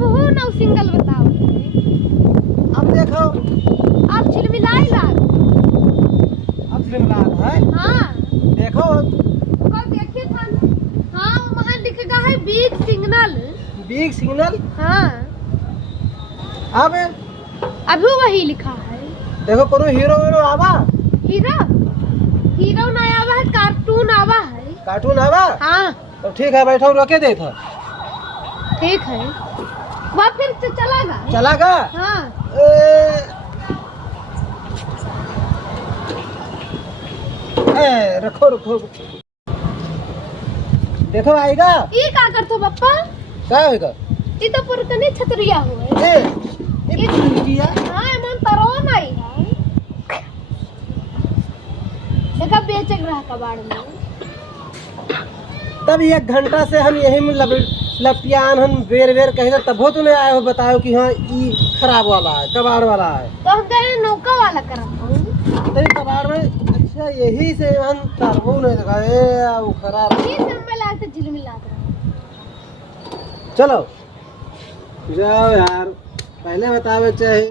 अब हो ना सिंगल बताओ। अब देखो, अब झिलमिलाई लाल। अब झिलमिलाल है। हाँ देखो कल देखे था। हाँ वहाँ लिखेगा है बिग सिग्नल। Big signal. हाँ अब अभी वही लिखा है। देखो कोनो हीरो वीरो आवा। हीरो हीरो ना आवा है, कार्टून आवा है। कार्टून आवा। हाँ तो ठीक है, बैठो, रोके दे था। ठीक है, वह फिर से चलेगा। चलागा। हाँ रखो रखो, देखो आएगा। ये का करतो पप्पा? क्या होगा? ये तो पुरकने छतरिया हुए। ये किया। हाँ मन तरो नहीं है। देखा बेचक रहा कबाड़ में। तब 1 घंटा से हम यही में लपटियान हम बेर बेर कहे तब तो नहीं आए हो, बताओ कि हाँ ये खराब वाला है, कबाड़ वाला है। तो हम कह रहे नौका वाला करता हूँ। तो कबाड़ में अच्छा यही से हम तरबो नहीं दिखाए, वो खराब। ये सब में लागते झिलमिलात रहा। चलो जाओ यार, पहले बतावे चाहे।